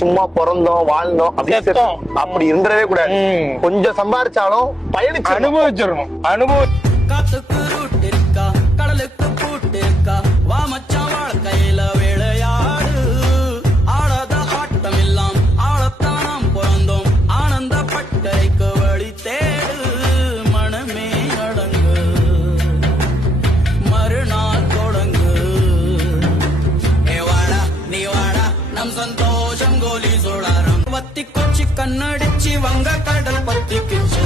சும்மா பிறந்தோம் வாழ்ந்தோம் அப்படி இருந்துடவே கூடாது. கொஞ்சம் சம்பாரிச்சாலும் பயணிச்சு அனுபவிச்சிடணும். காத்துக்கு ரூட் இருக்கா, கடலுக்கு பூட்டு இருக்கா, வா மச்சான் வாழ்க்கையில விளையாடு. ஆடாத ஆட்டம் எல்லாம் ஆளத்தான் நாம் பிறந்தோம், ஆனந்த பட்டறைக்கு வழி தேடு. மனமே அடங்கு, மறுநாள் தொடங்கு. ஏ வாடா நீ வாடா, நம் சந்தோஷம் கோலி சோழாரம். வத்தி கொச்சி கண்ணடிச்சு வங்க கடல் பத்தி கிச்சு